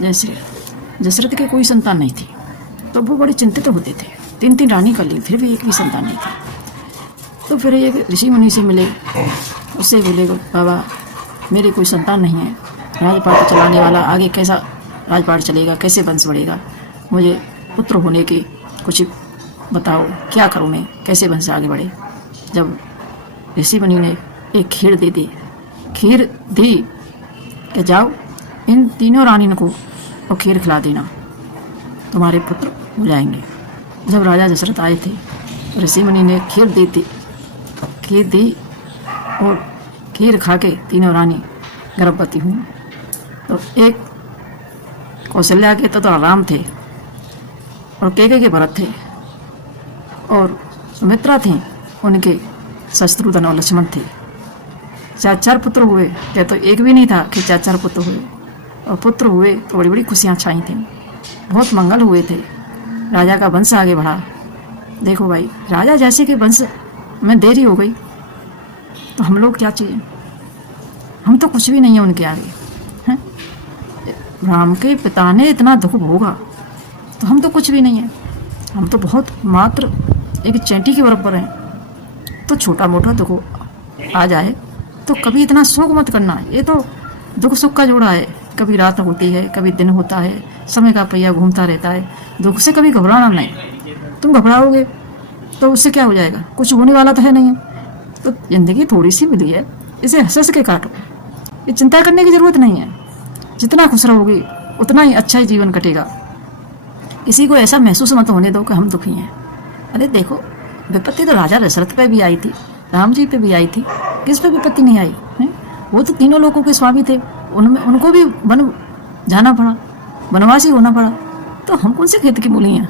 जैसे दशरथ के कोई संतान नहीं थी तो वो बड़े चिंतित होते थे। 3 रानी कर ली, फिर भी एक भी संतान नहीं थी। तो फिर एक ऋषि मुनि से मिले, उससे बोले बाबा मेरे कोई संतान नहीं है, राजपाट चलाने वाला आगे कैसा राजपाट चलेगा, कैसे वंश बढ़ेगा, मुझे पुत्र होने की कुछ बताओ, क्या करूँ मैं, कैसे वंश आगे बढ़े। जब ऋषि मुनि ने एक खीर दे दी, खीर दी कि जाओ इन 3 रानियों को और खीर खिला देना, तुम्हारे पुत्र हो जाएंगे। जब राजा दशरथ आए थे ऋषि मुनि ने खीर दी और खीर खा के 3 रानी गर्भवती हुई। तो एक कौशल्या के तो राम थे और केके के भरत थे और सुमित्रा थी, उनके शत्रुघ्न और लक्ष्मण थे। 4 पुत्र हुए, क्या तो एक भी नहीं था कि 4 पुत्र हुए, और पुत्र हुए तो बड़ी बड़ी खुशियाँ छाई थी, बहुत मंगल हुए थे, राजा का वंश आगे बढ़ा। देखो भाई, राजा जैसे कि वंश में देरी हो गई तो हम लोग क्या चाहिए, हम तो कुछ भी नहीं है उनके आगे हैं। राम के पिता ने इतना दुख भोगा तो हम तो कुछ भी नहीं है, हम तो बहुत मात्र एक चैंटी के बराबर हैं। तो छोटा मोटा दुख आ जाए तो कभी इतना शोक मत करना, ये तो दुख सुख का जोड़ा है, कभी रात होती है कभी दिन होता है, समय का पहिया घूमता रहता है। दुख से कभी घबराना नहीं, तुम घबराओगे तो उससे क्या हो जाएगा, कुछ होने वाला तो है नहीं है। तो जिंदगी थोड़ी सी मिली है, इसे हंस हंस के काटो, ये चिंता करने की जरूरत नहीं है। जितना खुश रहोगी उतना ही अच्छा ही जीवन कटेगा। किसी को ऐसा महसूस मत होने दो कि हम दुखी हैं। अरे देखो, विपत्ति तो राजा दशरथ पे भी आई थी, राम जी पे भी आई थी, किस पे विपत्ति नहीं आई है? वो तो 3 लोगों के स्वामी थे, उनको भी वन जाना पड़ा, वनवासी होना पड़ा, तो हम कौन से खेत की मूली हैं।